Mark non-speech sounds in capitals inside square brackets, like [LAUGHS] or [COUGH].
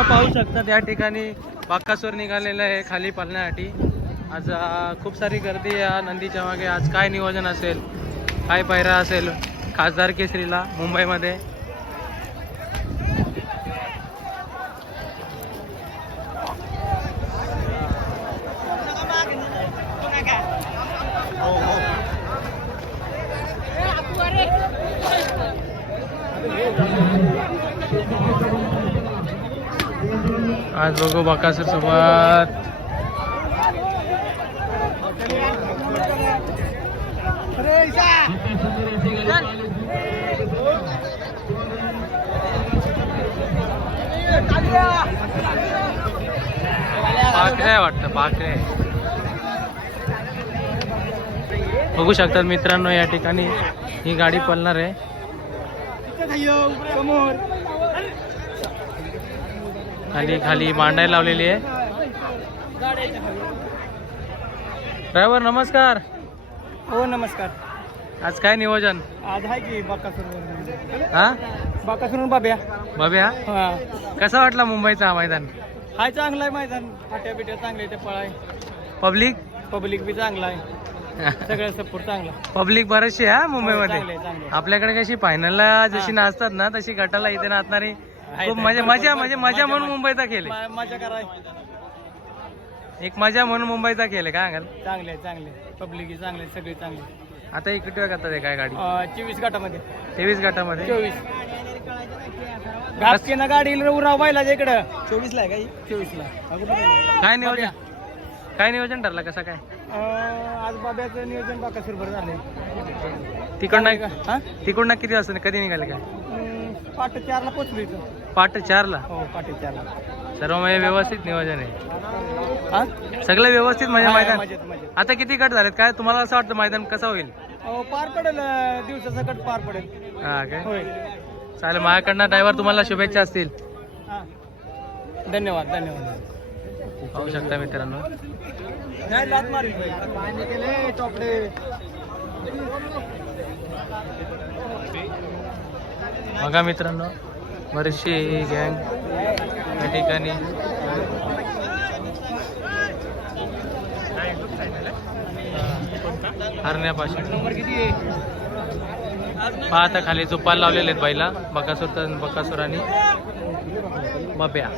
मित्रांनो पाहू शकतात या ठिकाणी बाकासूर निघालेलं आहे खाली पालण्यासाठी. आज खूप सारी गर्दी आहे या नंदीच्या मागे. आज काय नियोजन असेल? काय पायरा असेल? खासदार केसरीला मुंबईमध्ये. आज बघू बकासूर सोबत. पाखरे वाटत वाटतं पाखरे. बघू शकतात मित्रांनो या ठिकाणी ही गाडी पळणार आहे. खाली खाली मांडायला लावलेली आहे. ड्रायव्हर नमस्कार. हो नमस्कार. आज काय नियोजन? आज आहे की बाकासूर हा? बाकासूर बाब्या. बघ्या हा. कसा वाटला मुंबईचा हा मैदान? हाय चांगला आहे मैदान. फाट्या बिट्या चांगले ते पळाय. पब्लिक? पब्लिक बी चांगला आहे. [LAUGHS] सगळं सपोर्ट चांगला. पब्लिक बरेचशी आहे हा मुंबईमध्ये? चांगले आपल्याकडे कशी फायनलला जशी हा. नाचतात ना तशी गटाला इथे नाचणारी खूप. मजा मजा म्हणजे मजा म्हणून मजा- मुंबईचा खेळ आहे. मजा कराय एक मजा म्हणून मुंबईचा खेळ आहे काय सांगाल? चांगले चांगले पब्लिक चांगले सगळे चांगले आता इकडे करतात आहे काय गाडी? चोवीस गटामध्ये. तेवीस गटामध्ये? चोवीस. घास ना गाडी उराव व्हायला इकडं. चोवीस ला आहे का चोवीस ला काय नियोजन? काय नियोजन ठरलं? कसं काय? आज बाब्याचं नियोजन बाकासूर बरं झालंय. तिकडनं हा? तिकडनं किती वाजता? कधी निघाले काय? पाट चारला पोचलो इथं. पाठ चारला? हो सर्व म्हणजे व्यवस्थित नियोजन आहे. हा? सगळं व्यवस्थित म्हणजे हा, मैदान? मजेत आता किती गट झालेत? काय तुम्हाला असं वाटतं मैदान कसं होईल? अहो, पार पडेल अं, दिवसाचा कट पार पडेल. हा काय होय. चालेल माझ्याकडनं ड्रायव्हर तुम्हाला शुभेच्छा असतील. हा. धन्यवाद धन्यवाद. पाहू शकता मित्रांनो. नाही लात केले बघा मित्रांनो. बरीचशी गँग या ठिकाणी. हरण्यापासून पाहता आता खाली जुपाल लावलेले आहेत बाईला बकासूर तर बकासूर आणि बब्या.